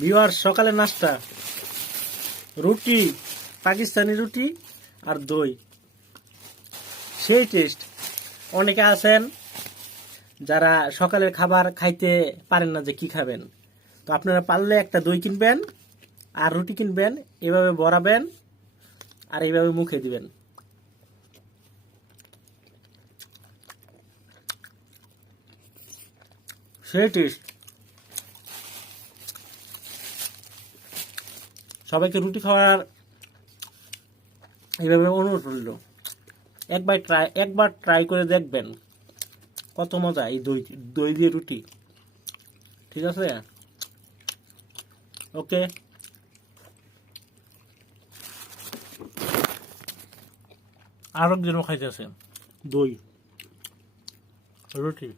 Viewer সকালে নাস্তা রুটি, পাকিস্তানি রুটি আর দই, সেই টেস্ট। অনেকে আছেন যারা সকালের খাবার খাইতে পারেন না যে কি খাবেন, তো আপনারা পারলে একটা দই কিনবেন আর রুটি কিনবেন, এভাবে বড়াবেন আর এইভাবে মুখে দিবেন। সেই টেস্ট। সবাইকে রুটি খাওয়ার এইভাবে অনুরোধ রইল, একবার ট্রাই করে দেখবেন কত মজা এই দই দই দিয়ে রুটি। ঠিক আছে, ওকে। আরেকজনও খাইতেছে দই রুটি।